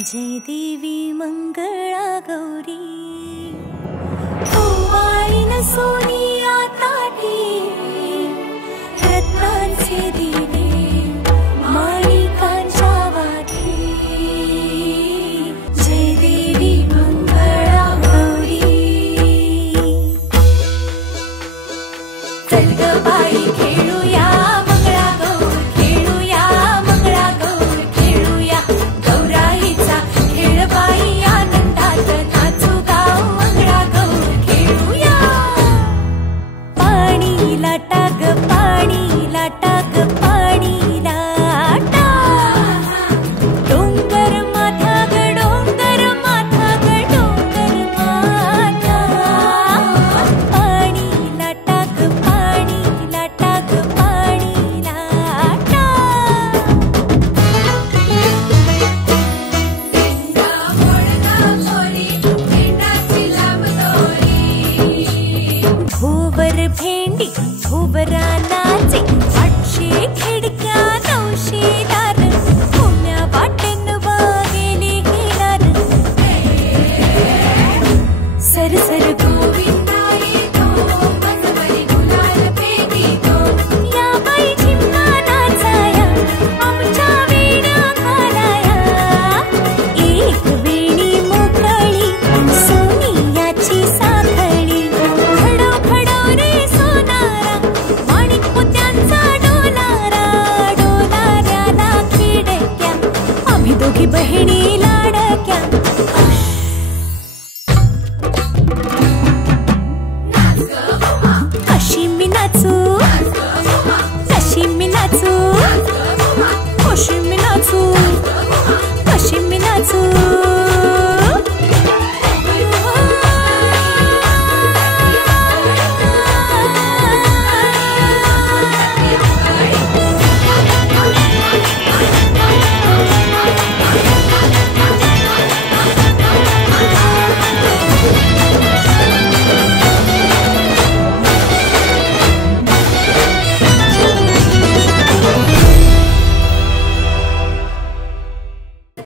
जय देवी मंगळा गौरी ओवाळीन सोनिया ताटी रत्नांचे दिवे माणिकांच्या वाटी जय देवी मंगळा गौरी चल ग बाई खेळूया भेंडी भुवरा नाचे 800 खिडक्या 900 दार पुण्या वाटेन वागेली हिलार सरसर गोविंदा येतो मनवरी गुलाल पेटीतो या बाई झिम्मा नाचाया आमच्या वेण्या घालाया एक वेणी मोकळी सोनियाची साखळी दोघी बहिणी लाडक्या कशी मी नाचू कशी मी नाचू कशी मी नाचू कशी मी नाचू